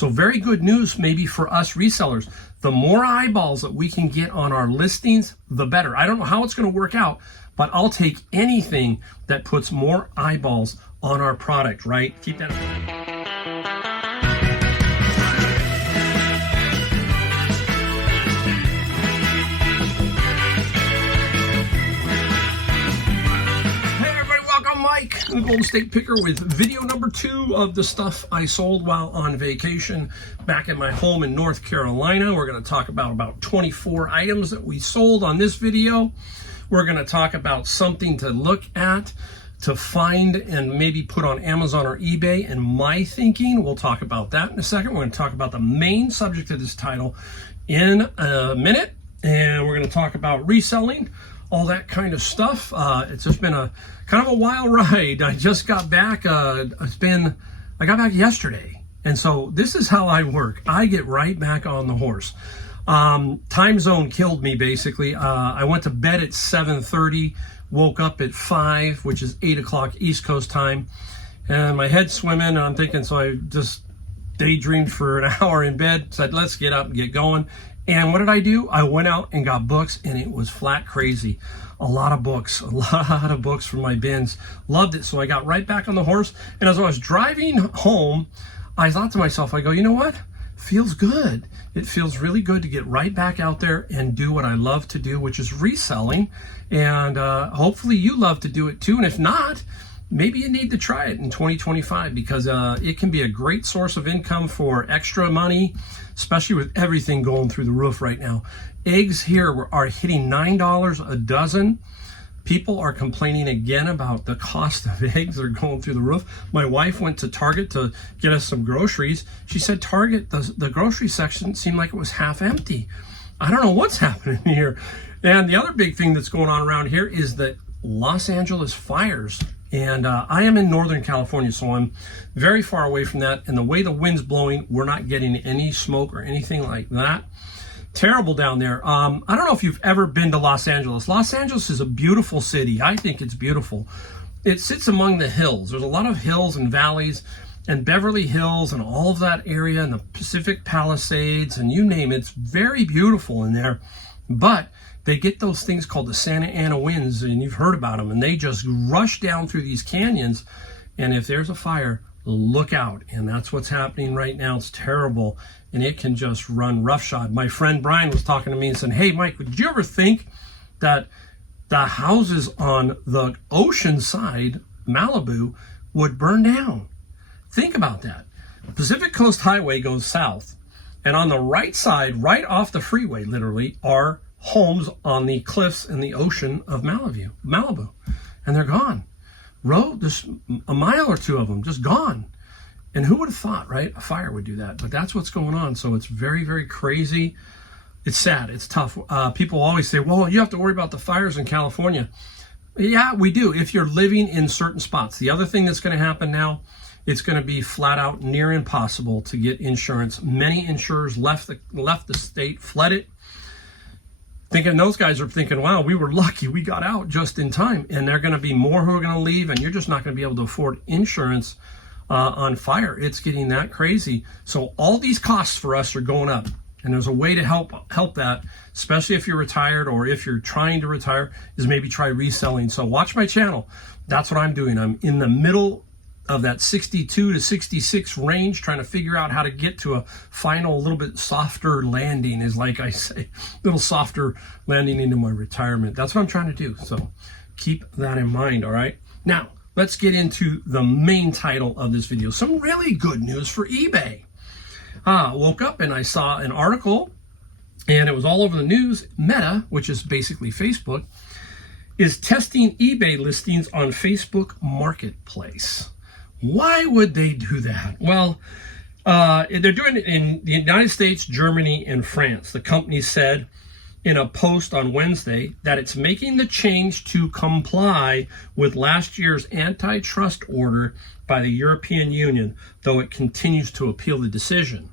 So very good news maybe for us resellers. The more eyeballs that we can get on our listings, the better. I don't know how it's going to work out, but I'll take anything that puts more eyeballs on our product, right? Keep that in mind. Mike, the Golden State Picker, with video number 2 of the stuff I sold while on vacation back at my home in North Carolina. We're going to talk about 24 items that we sold on this video. We're going to talk about something to look at, to find, and maybe put on Amazon or eBay, and my thinking. We'll talk about that in a second. We're going to talk about the main subject of this title in a minute, and we're going to talk about reselling, all that kind of stuff. It's just been a kind of a wild ride. I just got back. I got back yesterday, and so this is how I work. I get right back on the horse. Time zone killed me basically. I went to bed at 7:30, woke up at 5, which is 8 o'clock East Coast time, and my head's swimming. And I'm thinking, so I just daydreamed for an hour in bed. Said, let's get up and get going. And what did I do? I went out and got books, and it was flat crazy. A lot of books from my bins. Loved it. So I got right back on the horse. And as I was driving home, I thought to myself, I go, you know what? Feels good. It feels really good to get right back out there and do what I love to do, which is reselling. And hopefully you love to do it too. And if not, maybe you need to try it in 2025, because it can be a great source of income for extra money, especially with everything going through the roof right now. Eggs here are hitting $9 a dozen. People are complaining again about the cost of eggs. They're going through the roof. My wife went to Target to get us some groceries. She said Target, the grocery section seemed like it was half empty. I don't know what's happening here. And the other big thing that's going on around here is the Los Angeles fires. And I am in Northern California, so I'm very far away from that. And the way the wind's blowing, we're not getting any smoke or anything like that. Terrible down there. I don't know if you've ever been to Los Angeles. Los Angeles is a beautiful city. I think it's beautiful. It sits among the hills. There's a lot of hills and valleys, and Beverly Hills and all of that area, and the Pacific Palisades, and you name it. It's very beautiful in there. But they get those things called the Santa Ana winds, and you've heard about them, and they just rush down through these canyons. And if there's a fire, look out. And that's what's happening right now. It's terrible, and it can just run roughshod. My friend Brian was talking to me and said, hey, Mike, did you ever think that the houses on the ocean side, Malibu, would burn down? Think about that. Pacific Coast Highway goes south, and on the right side, right off the freeway, literally, are homes on the cliffs in the ocean of Malibu, and they're gone. There's a mile or two of them just gone. And who would have thought, right? A fire would do that, but that's what's going on. So it's very, very crazy. It's sad. It's tough. People always say, well, you have to worry about the fires in California. Yeah, we do, if you're living in certain spots. The other thing that's going to happen now, it's going to be flat out near impossible to get insurance. Many insurers left the state, fled it. Thinking those guys are thinking, wow, we were lucky, we got out just in time. And there are going to be more who are going to leave, and you're just not going to be able to afford insurance on fire. It's getting that crazy. So all these costs for us are going up, and there's a way to help that, especially if you're retired or if you're trying to retire, is maybe try reselling. So watch my channel. That's what I'm doing. I'm in the middle of that 62 to 66 range, trying to figure out how to get to a final, little bit softer landing, is like I say, little softer landing into my retirement. That's what I'm trying to do. So keep that in mind. All right. Now let's get into the main title of this video. Some really good news for eBay. Woke up and I saw an article, and it was all over the news. Meta, which is basically Facebook, is testing eBay listings on Facebook Marketplace. Why would they do that? Well, they're doing it in the United States, Germany, and France. The company said in a post on Wednesday that it's making the change to comply with last year's antitrust order by the European Union, though it continues to appeal the decision.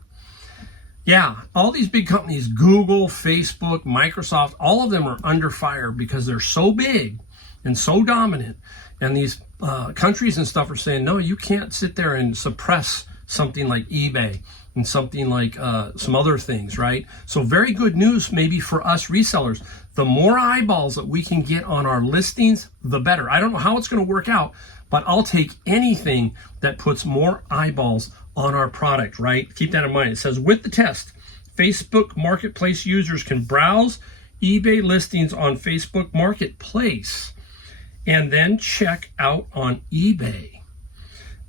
Yeah, all these big companies, Google, Facebook, Microsoft, all of them are under fire because they're so big and so dominant. And these countries and stuff are saying, no, you can't sit there and suppress something like eBay. and something like some other things, right? So very good news maybe for us resellers. The more eyeballs that we can get on our listings, the better. I don't know how it's going to work out, but I'll take anything that puts more eyeballs on our product, right? Keep that in mind. It says, with the test, Facebook Marketplace users can browse eBay listings on Facebook Marketplace and then check out on eBay.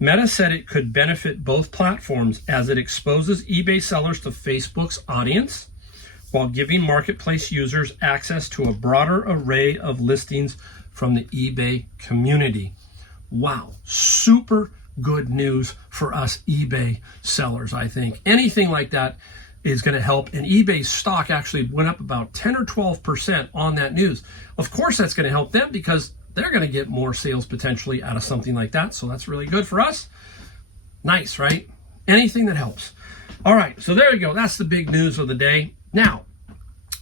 Meta said it could benefit both platforms as it exposes eBay sellers to Facebook's audience while giving Marketplace users access to a broader array of listings from the eBay community. Wow, super good news for us eBay sellers, I think. Anything like that is going to help. And eBay's stock actually went up about 10 or 12% on that news. Of course, that's going to help them because they're going to get more sales potentially out of something like that. So that's really good for us. Nice, right? Anything that helps. All right, so there you go. That's the big news of the day. Now,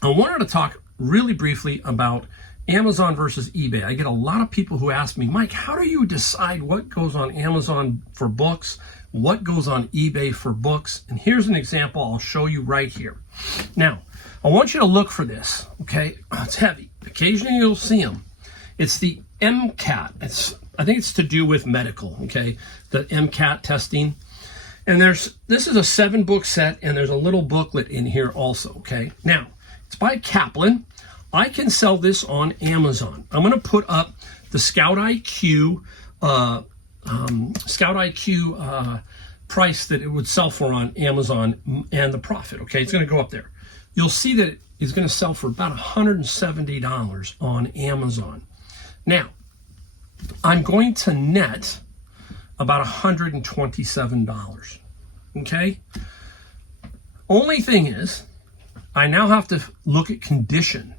I wanted to talk really briefly about Amazon versus eBay. I get a lot of people who ask me, Mike, how do you decide what goes on Amazon for books, what goes on eBay for books? And here's an example I'll show you right here. Now, I want you to look for this, okay? It's heavy. Occasionally you'll see them. It's the MCAT. I think it's to do with medical, okay? The MCAT testing. And this is a 7-book set, and there's a little booklet in here also, okay? Now, it's by Kaplan. I can sell this on Amazon. I'm going to put up the Scout IQ price that it would sell for on Amazon and the profit. Okay, it's going to go up there. You'll see that it's going to sell for about $170 on Amazon. Now, I'm going to net about $127. Okay. Only thing is, I now have to look at condition.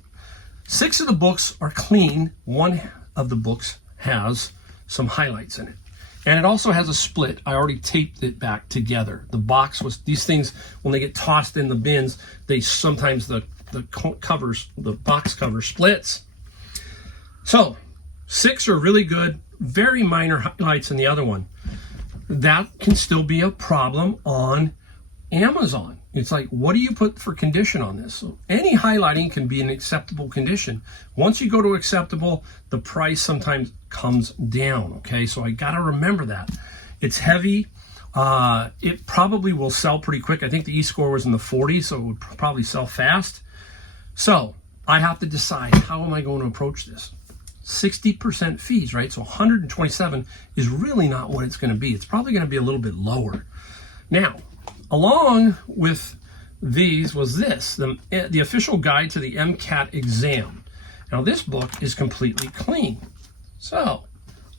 6 of the books are clean. 1 of the books has some highlights in it. And it also has a split. I already taped it back together. The box was, these things, when they get tossed in the bins, they sometimes the box cover splits. So 6 are really good, very minor highlights in the other one. That can still be a problem on Amazon. It's like, what do you put for condition on this? So any highlighting can be an acceptable condition. Once you go to acceptable, the price sometimes comes down, okay? So I got to remember that. It's heavy. It probably will sell pretty quick. I think the E-score was in the 40s, so it would probably sell fast. So I have to decide, how am I going to approach this? 60% fees, right? So 127 is really not what it's going to be. It's probably going to be a little bit lower. Now, along with these was this, the official guide to the MCAT exam. Now this book is completely clean. So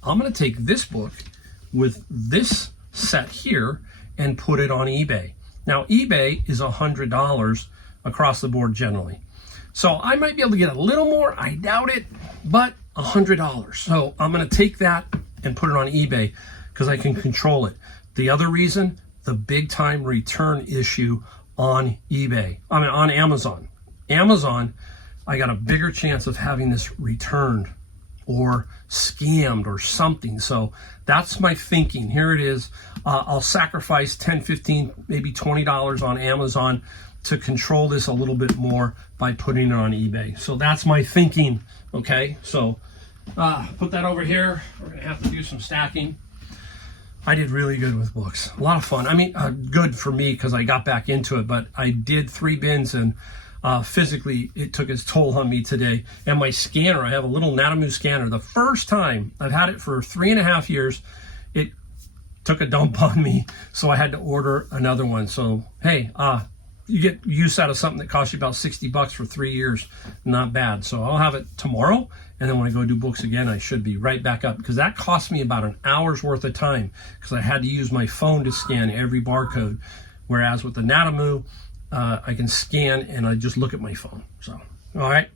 I'm going to take this book with this set here and put it on eBay. Now eBay is $100 across the board generally. So I might be able to get a little more, I doubt it, but $100. So I'm going to take that and put it on eBay because I can control it. The other reason, the big time return issue on on Amazon. Amazon, I got a bigger chance of having this returned or scammed or something. So that's my thinking. Here it is. I'll sacrifice $10, $15, maybe $20 on Amazon to control this a little bit more by putting it on eBay. So that's my thinking. Okay, so put that over here. We're gonna have to do some stacking. I did really good with books. A lot of fun. I mean, good for me because I got back into it, but I did 3 bins and physically it took its toll on me today. And my scanner, I have a little Natamu scanner. The first time, I've had it for 3.5 years, it took a dump on me. So I had to order another one. So, hey, you get use out of something that costs you about $60 for 3 years. Not bad. So I'll have it tomorrow. And then when I go do books again, I should be right back up because that cost me about an hour's worth of time because I had to use my phone to scan every barcode. Whereas with the Natamu, I can scan and I just look at my phone. So, all right.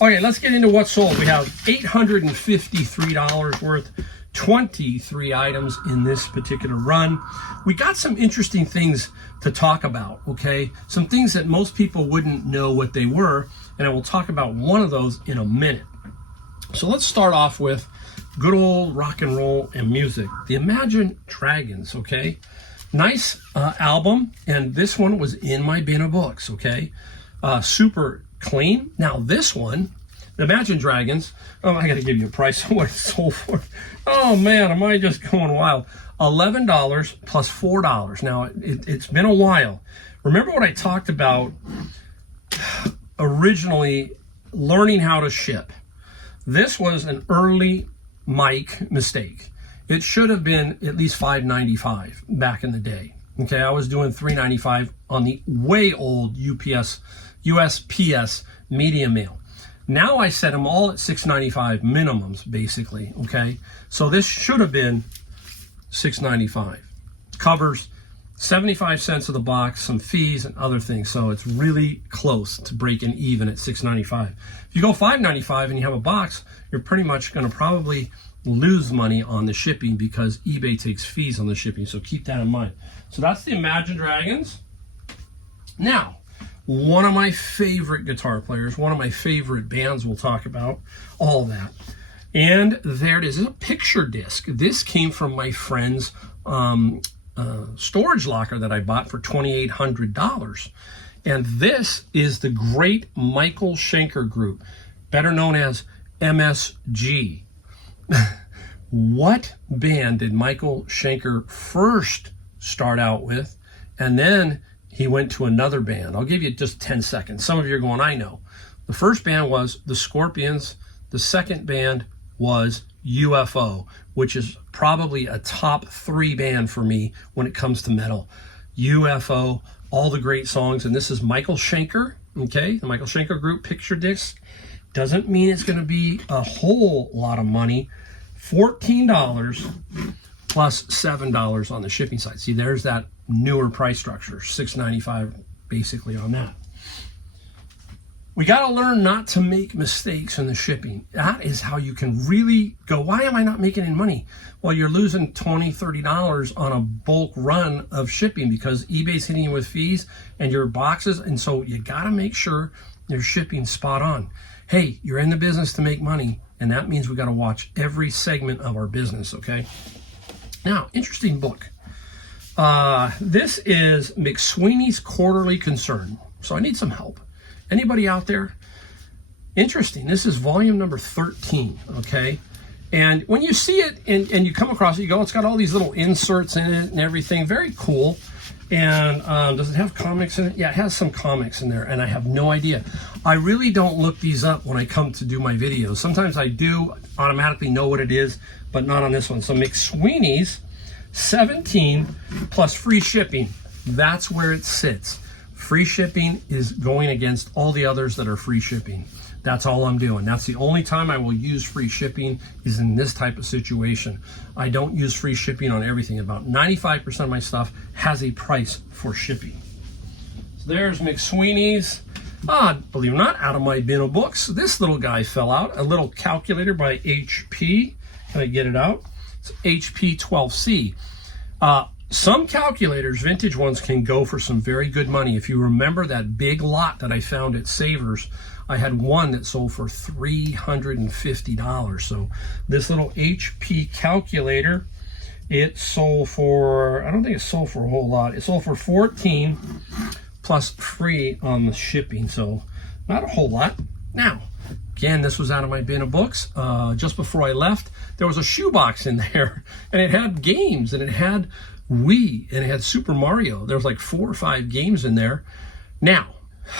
Okay, let's get into what's sold. We have $853 worth, 23 items in this particular run. We got some interesting things to talk about, okay? Some things that most people wouldn't know what they were, and I will talk about one of those in a minute. So let's start off with good old rock and roll and music. The Imagine Dragons, okay? Nice album, and this one was in my bin of books, okay? Super clean. Now this one, Imagine Dragons, oh, I gotta give you a price of what it sold for. Oh man, am I just going wild. $11 plus $4. Now, it's been a while. Remember what I talked about originally, learning how to ship. This was an early Mike mistake. It should have been at least $5.95 back in the day. Okay, I was doing $3.95 on the way old USPS medium mail. Now I set them all at $6.95 minimums, basically. Okay, so this should have been $6.95. Covers 75 cents of the box, some fees and other things. So it's really close to breaking even at $6.95. If you go $5.95 and you have a box, you're pretty much going to probably lose money on the shipping because eBay takes fees on the shipping. So keep that in mind. So that's the Imagine Dragons. Now, one of my favorite guitar players, one of my favorite bands we'll talk about, all that. And there it is. It's a picture disc. This came from my friend's storage locker that I bought for $2,800. And this is the great Michael Schenker Group, better known as MSG. What band did Michael Schenker first start out with? And then he went to another band. I'll give you just 10 seconds. Some of you are going, I know. The first band was the Scorpions. The second band was UFO, which is probably a top 3 band for me when it comes to metal. UFO, all the great songs. And this is Michael Schenker, okay? The Michael Schenker Group picture disc. Doesn't mean it's going to be a whole lot of money. $14 plus $7 on the shipping side. See, there's that newer price structure, $6.95 basically on that. We got to learn not to make mistakes in the shipping. That is how you can really go, why am I not making any money? Well, you're losing $20, $30 on a bulk run of shipping because eBay's hitting you with fees and your boxes. And so you got to make sure your shipping's spot on. Hey, you're in the business to make money, and that means we got to watch every segment of our business, okay? Now, interesting book. This is McSweeney's Quarterly Concern. So I need some help. Anybody out there? Interesting. This is volume number 13, okay? And when you see it and you come across it, you go, it's got all these little inserts in it and everything. Very cool. And does it have comics in it? Yeah, it has some comics in there, and I have no idea. I really don't look these up when I come to do my videos. Sometimes I do automatically know what it is, but not on this one. So McSweeney's 17 plus free shipping. That's where it sits. Free shipping is going against all the others that are free shipping. That's all I'm doing. That's the only time I will use free shipping is in this type of situation. I don't use free shipping on everything. About 95% of my stuff has a price for shipping. So there's McSweeney's. Believe it or not, out of my bin of books, this little guy fell out. A little calculator by HP. Can I get it out? It's HP 12C. Some calculators, vintage ones, can go for some very good money. If you remember that big lot that I found at Savers, I had one that sold for $350. So this little HP calculator, it sold for, I don't think it sold for a whole lot. It sold for $14 plus free on the shipping. So not a whole lot. Now, again, this was out of my bin of books. Just before I left, there was a shoebox in there, and it had games, and it had Wii, and it had Super Mario. There was like 4 or 5 games in there. Now,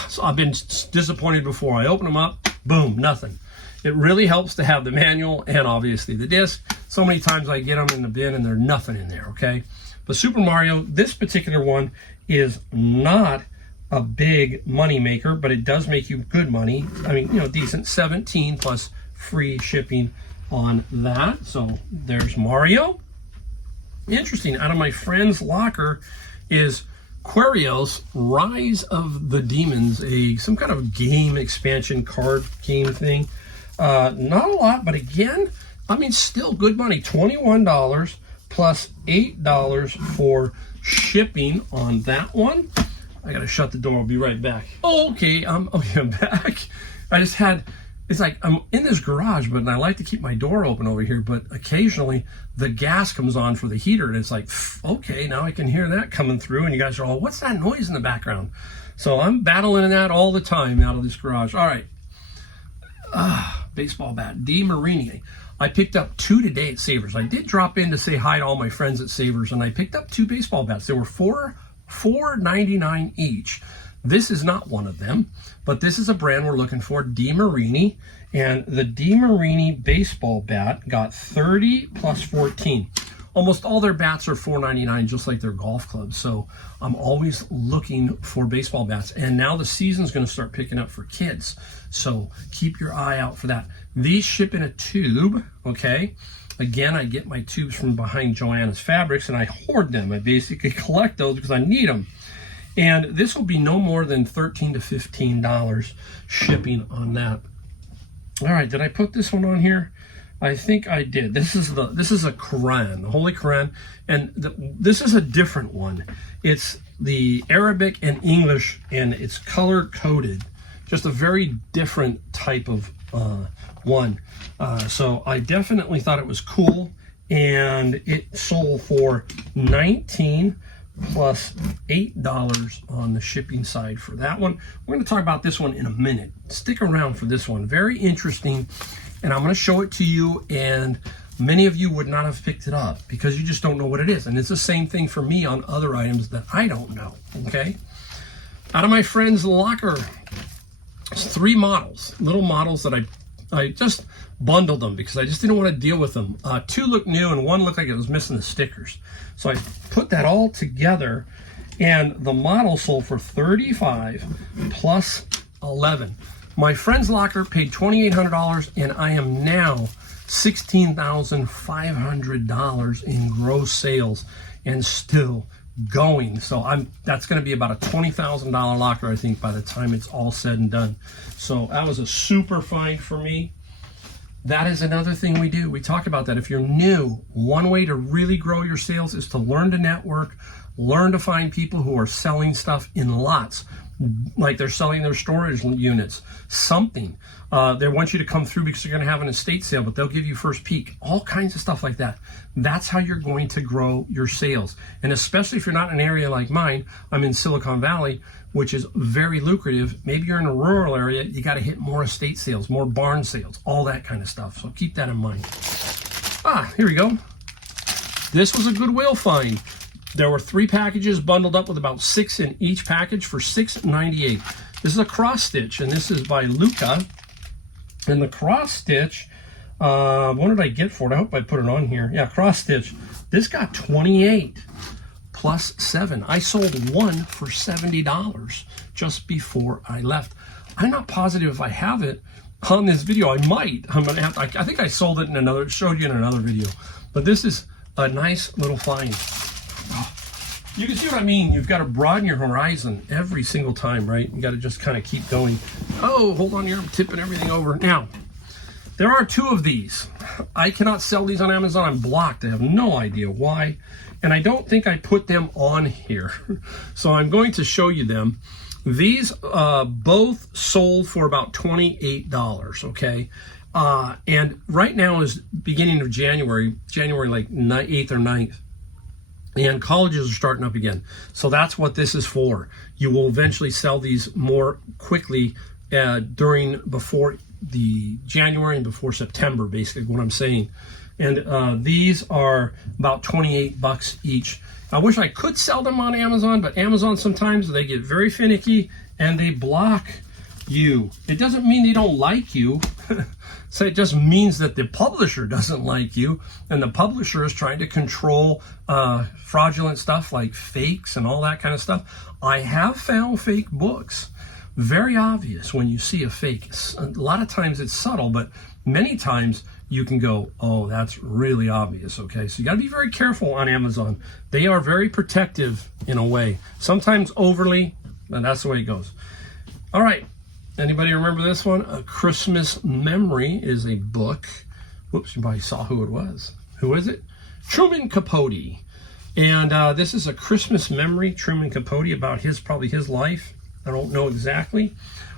so I've been disappointed before. I open them up, boom, nothing. It really helps to have the manual and obviously the disc. So many times I get them in the bin and there's nothing in there, okay? But Super Mario, this particular one is not a big money maker, but it does make you good money. I mean, you know, decent. 17 plus free shipping on that. So there's Mario. Interesting, out of my friend's locker is Quarios Rise of the Demons, some kind of game expansion card game thing. Not a lot, but again, I mean, still good money. $21 plus $8 for shipping on that one. I gotta shut the door, I'll be right back. Okay, I'm back. I just had it's like I'm in this garage, but I like to keep my door open over here, but occasionally the gas comes on for the heater, and it's like, okay, now I can hear that coming through, and you guys are all, what's that noise in the background? So I'm battling that all the time out of this garage. All right. Baseball bat, D. Marini. I picked up 2 today at Savers. I did drop in to say hi to all my friends at Savers, and I picked up 2 baseball bats. They were $4.99 each. This is not one of them, but this is a brand we're looking for, D. Marini, and the D. Marini baseball bat got 30 plus 14. Almost all their bats are $4.99, just like their golf clubs. So I'm always looking for baseball bats. And now the season's going to start picking up for kids. So keep your eye out for that. These ship in a tube, okay? Again, I get my tubes from behind Joanna's Fabrics, and I hoard them. I basically collect those because I need them. And this will be no more than $13 to $15 shipping on that. All right, did I put this one on here? I think I did. This is a Quran, the Holy Quran, and this is a different one. It's the Arabic and English, and it's color coded. Just a very different type of one. So I definitely thought it was cool, and it sold for $19 plus $8 on the shipping side for that one. We're going to talk about this one in a minute. Stick around for this one. Very interesting. And I'm going to show it to you, and many of you would not have picked it up because you just don't know what it is. And it's the same thing for me on other items that I don't know, okay? Out of my friend's locker, 3 models, little models that I just bundled them because I just didn't want to deal with them. 2 look new, and 1 looked like it was missing the stickers. So I put that all together, and the model sold for $35 plus $11. My friend's locker paid $2,800, and I am now $16,500 in gross sales and still going. So that's going to be about a $20,000 locker, I think, by the time it's all said and done. So that was a super find for me. That is another thing we do. We talk about that. If you're new, one way to really grow your sales is to learn to network, learn to find people who are selling stuff in lots, like they're selling their storage units, something. They want you to come through because you're going to have an estate sale, but they'll give you first peek, all kinds of stuff like that. That's how you're going to grow your sales. And especially if you're not in an area like mine, I'm in Silicon Valley, which is very lucrative. Maybe you're in a rural area, you got to hit more estate sales, more barn sales, all that kind of stuff. So keep that in mind. Here we go. This was a Goodwill find. There were 3 packages bundled up with about 6 in each package for $6.98. This is a cross stitch, and this is by Luca. And the cross stitch, what did I get for it? I hope I put it on here. Yeah, cross stitch. This got 28 plus 7. I sold 1 for $70 just before I left. I'm not positive if I have it on this video. I might. I'm gonna have. I think I sold it in another. Showed you in another video. But this is a nice little find. You can see what I mean. You've got to broaden your horizon every single time, right? You got to just kind of keep going. Oh, hold on here. I'm tipping everything over. Now, there are 2 of these. I cannot sell these on Amazon. I'm blocked. I have no idea why. And I don't think I put them on here. So I'm going to show you them. These both sold for about $28, okay? And right now is beginning of January like 8th or 9th. And colleges are starting up again. So that's what this is for. You will eventually sell these more quickly before the January and before September, basically what I'm saying. And these are about 28 bucks each. I wish I could sell them on Amazon, but Amazon sometimes they get very finicky and they block you. It doesn't mean they don't like you. So it just means that the publisher doesn't like you, and the publisher is trying to control fraudulent stuff like fakes and all that kind of stuff. I have found fake books. Very obvious when you see a fake. A lot of times it's subtle, but many times you can go, oh, that's really obvious, okay? So you got to be very careful on Amazon. They are very protective in a way. Sometimes overly, and that's the way it goes. All right. Anybody remember this one? A Christmas Memory is a book. Whoops, you probably saw who it was. Who is it? Truman Capote. And this is a Christmas Memory, Truman Capote, about probably his life. I don't know exactly.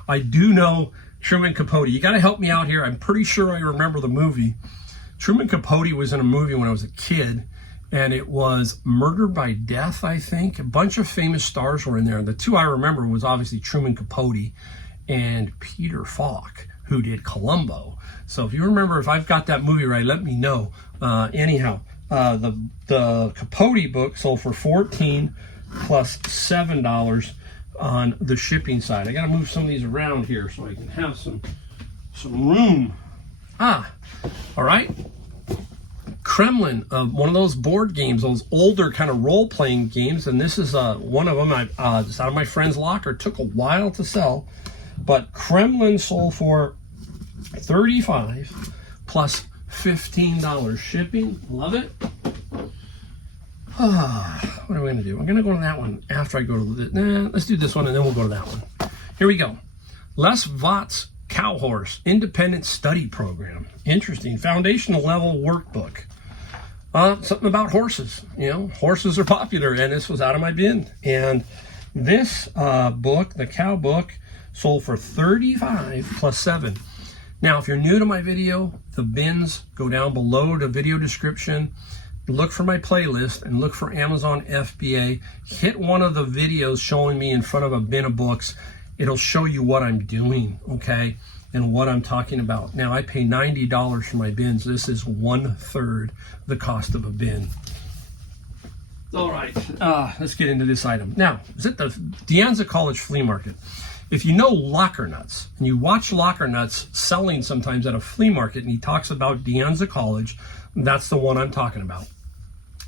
I do know Truman Capote. You got to help me out here. I'm pretty sure I remember the movie. Truman Capote was in a movie when I was a kid, and it was Murder by Death, I think. A bunch of famous stars were in there. And the two I remember was obviously Truman Capote and Peter Falk, who did Columbo. So if you remember, if I've got that movie right, let me know. Anyhow, the Capote book sold for $14 plus $7 on the shipping side. I got to move some of these around here so I can have some room. All right. Kremlin, one of those board games, those older kind of role-playing games, and this is one of them. It's out of my friend's locker. Took a while to sell, but Kremlin sold for $35 plus $15 shipping. Love it. What are we going to do? I'm going to go to that one after I go to the... let's do this one and then we'll go to that one. Here we go. Les Vaught's Cow Horse Independent Study Program. Interesting. Foundational level workbook. Something about horses. You know, horses are popular, and this was out of my bin. And this book, the cow book, sold for $35 plus $7. Now, if you're new to my video, the bins go down below the video description. Look for my playlist and look for Amazon FBA. Hit one of the videos showing me in front of a bin of books. It'll show you what I'm doing, okay, and what I'm talking about. Now, I pay $90 for my bins. This is 1/3 the cost of a bin. All right, let's get into this item. Now, is it the De Anza College Flea Market? If you know Locker Nuts, and you watch Locker Nuts selling sometimes at a flea market, and he talks about De Anza College, that's the one I'm talking about.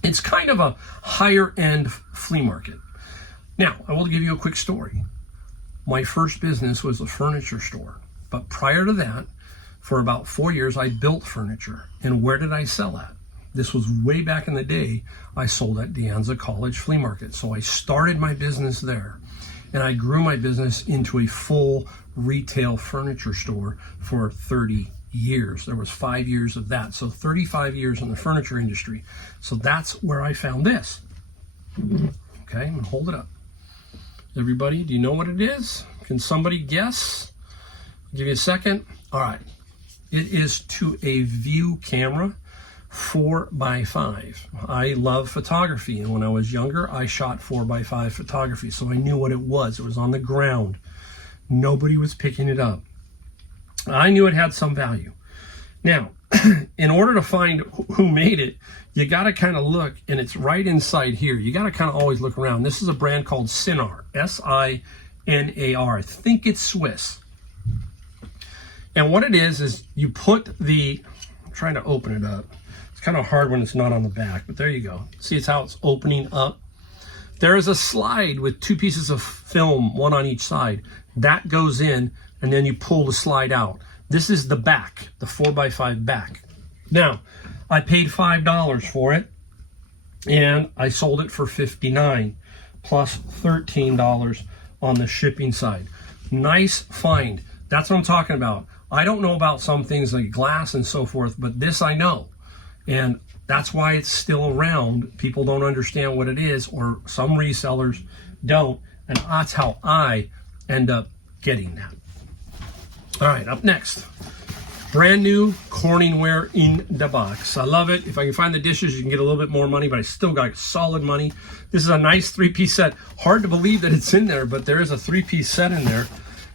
It's kind of a higher end flea market. Now, I will give you a quick story. My first business was a furniture store. But prior to that, for about 4 years, I built furniture. And where did I sell at? This was way back in the day. I sold at De Anza College Flea Market. So I started my business there. And I grew my business into a full retail furniture store for 30 years. There was 5 years of that. So 35 years in the furniture industry. So that's where I found this. Okay, I'm gonna hold it up. Everybody, do you know what it is? Can somebody guess? I'll give you a second. All right. It is to a view camera, 4x5. I love photography, and when I was younger, I shot 4x5 photography, so I knew what it was. It was on the ground. Nobody was picking it up. I knew it had some value. Now, in order to find who made it, you got to kind of look, and it's right inside here. You got to kind of always look around. This is a brand called Sinar, S-I-N-A-R. I think it's Swiss. And what it is you put the, I'm trying to open it up. It's kind of hard when it's not on the back, but there you go. See, it's how it's opening up. There is a slide with 2 pieces of film, one on each side. That goes in, and then you pull the slide out. This is the back, the 4x5 back. Now, I paid $5 for it, and I sold it for $59 plus $13 on the shipping side. Nice find. That's what I'm talking about. I don't know about some things like glass and so forth, but this I know. And that's why it's still around. People don't understand what it is, or some resellers don't. And that's how I end up getting that. All right, up next. Brand new Corningware in the box. I love it. If I can find the dishes, you can get a little bit more money, but I still got solid money. This is a nice 3-piece set. Hard to believe that it's in there, but there is a 3-piece set in there.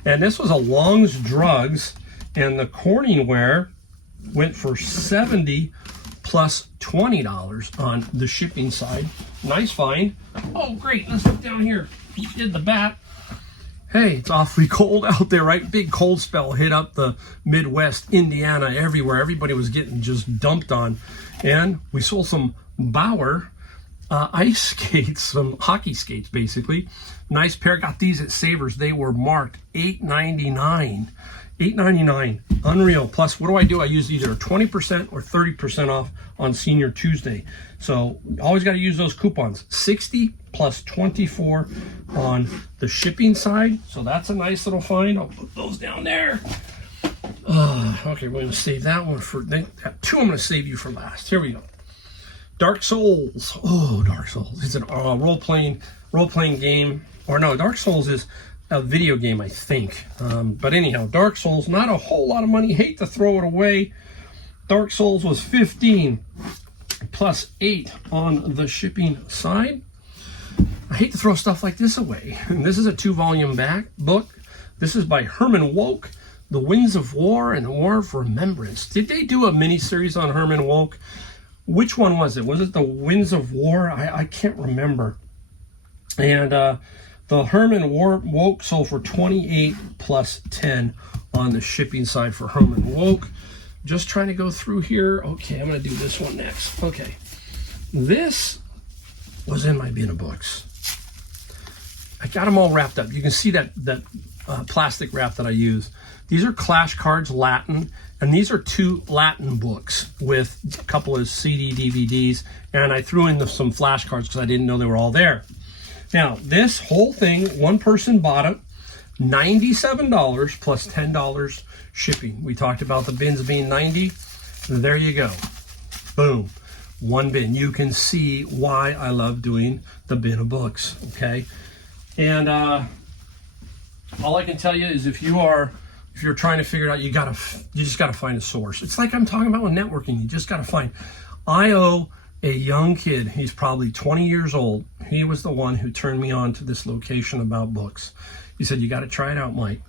And this was a Long's Drugs, and the Corningware went for $70 plus $20 on the shipping side. Nice find. Oh, great. Let's look down here. You did the bat. Hey, it's awfully cold out there, right? Big cold spell hit up the Midwest, Indiana, everywhere. Everybody was getting just dumped on. And we sold some Bauer ice skates, some hockey skates, basically. Nice pair. Got these at Savers. They were marked $8.99. $8.99. Unreal. Plus, what do? I use either 20% or 30% off on Senior Tuesday. So, always got to use those coupons. 60 plus 24 on the shipping side. So, that's a nice little find. I'll put those down there. Okay, we're going to save that one for... 2 I'm going to save you for last. Here we go. Dark Souls. Oh, Dark Souls. It's a role-playing game. Or no, Dark Souls is a video game, I think. But anyhow, Dark Souls, not a whole lot of money. Hate to throw it away. Dark Souls was 15 plus 8 on the shipping side. I hate to throw stuff like this away. And this is a 2-volume book. This is by Herman Wouk, The Winds of War and War of Remembrance. Did they do a mini-series on Herman Wouk? Which one was it? Was it The Winds of War? I can't remember. And the Herman Wouk sold for 28 plus 10 on the shipping side for Herman Wouk. Just trying to go through here. Okay, I'm going to do this one next. Okay, this was in my bin of books. I got them all wrapped up. You can see that plastic wrap that I use. These are Clash Cards Latin, and these are 2 Latin books with a couple of CD DVDs, and I threw in some flashcards because I didn't know they were all there. Now, this whole thing, one person bought it, $97 plus $10 shipping. We talked about the bins being 90. There you go. Boom. One bin. You can see why I love doing the bin of books, okay? And all I can tell you is if you're trying to figure it out, you just got to find a source. It's like I'm talking about with networking. You just got to find. I owe a young kid, he's probably 20 years old. He was the one who turned me on to this location about books. He said, you got to try it out, Mike.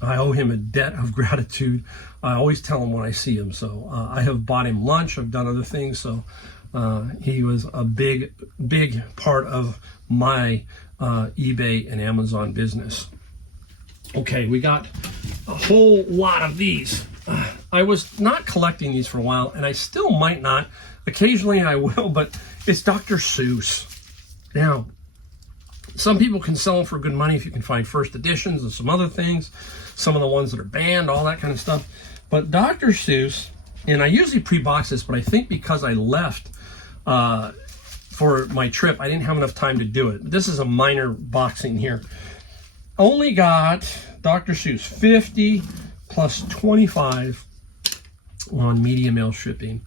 I owe him a debt of gratitude. I always tell him when I see him. So I have bought him lunch. I've done other things. So he was a big part of my eBay and Amazon business. Okay, we got a whole lot of these. I was not collecting these for a while, and I still might not. Occasionally I will, but it's Dr. Seuss. Now, some people can sell them for good money if you can find first editions and some other things, some of the ones that are banned, all that kind of stuff. But Dr. Seuss, and I usually pre-box this, but I think because I left for my trip, I didn't have enough time to do it. This is a minor boxing here. Only got Dr. Seuss 50 plus 25 on media mail shipping.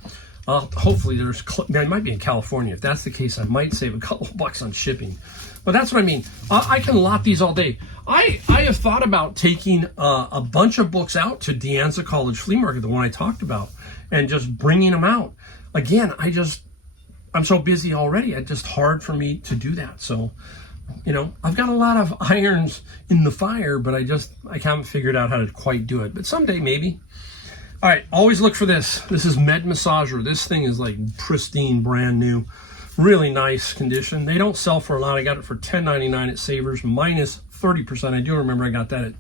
Hopefully there might be in California. If that's the case, I might save a couple bucks on shipping. But that's what I mean. I can lot these all day. I have thought about taking a bunch of books out to De Anza College Flea Market, the one I talked about, and just bringing them out. Again, I'm so busy already. It's just hard for me to do that. So, you know, I've got a lot of irons in the fire, but I haven't figured out how to quite do it. But someday, maybe. All right, always look for this. This is Med Massager. This thing is like pristine, brand new. Really nice condition. They don't sell for a lot. I got it for $10.99 at Savers, minus 30%. I do remember I got that at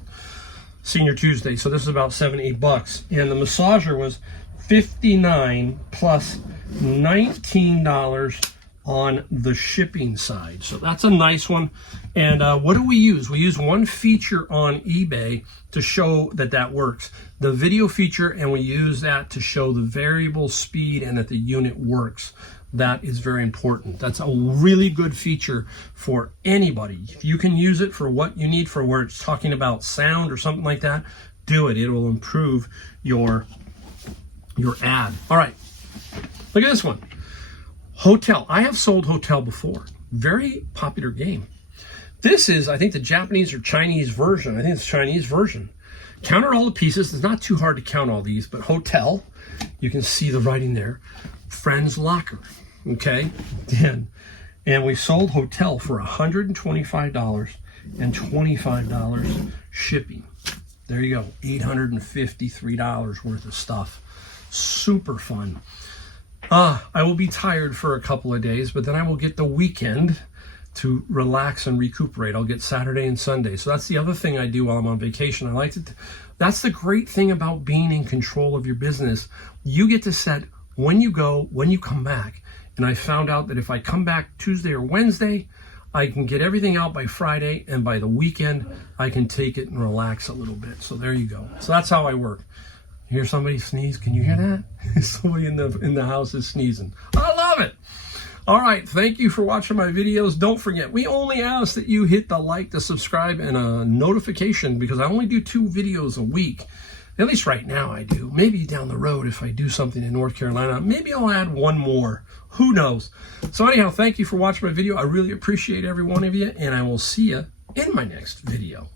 Senior Tuesday. So this is about $7-8. And the massager was $59 plus $19 on the shipping side. So that's a nice one. And what do we use? We use one feature on eBay to show that works. The video feature, and we use that to show the variable speed and that the unit works. That is very important. That's a really good feature for anybody. If you can use it for what you need, for where it's talking about sound or something like that, do it. It will improve your ad. All right, look at this one. Hotel. I have sold Hotel before. Very popular game. This is, I think, the Japanese or Chinese version. I think it's the Chinese version. Counter all the pieces. It's not too hard to count all these, but Hotel, you can see the writing there. Friend's Locker. Okay? And we sold Hotel for $125 and $25 shipping. There you go. $853 worth of stuff. Super fun. I will be tired for a couple of days, but then I will get the weekend to relax and recuperate. I'll get Saturday and Sunday. So that's the other thing I do while I'm on vacation. I like to, that's the great thing about being in control of your business. You get to set when you go, when you come back. And I found out that if I come back Tuesday or Wednesday, I can get everything out by Friday, and by the weekend, I can take it and relax a little bit. So there you go. So that's how I work. Hear somebody sneeze? Can you hear that? Somebody in the house is sneezing. I love it. All right, thank you for watching my videos. Don't forget, we only ask that you hit the like, the subscribe, and a notification, because I only do 2 videos a week. At least right now I do. Maybe down the road, if I do something in North Carolina, maybe I'll add 1 more. Who knows? So anyhow, thank you for watching my video. I really appreciate every one of you, and I will see you in my next video.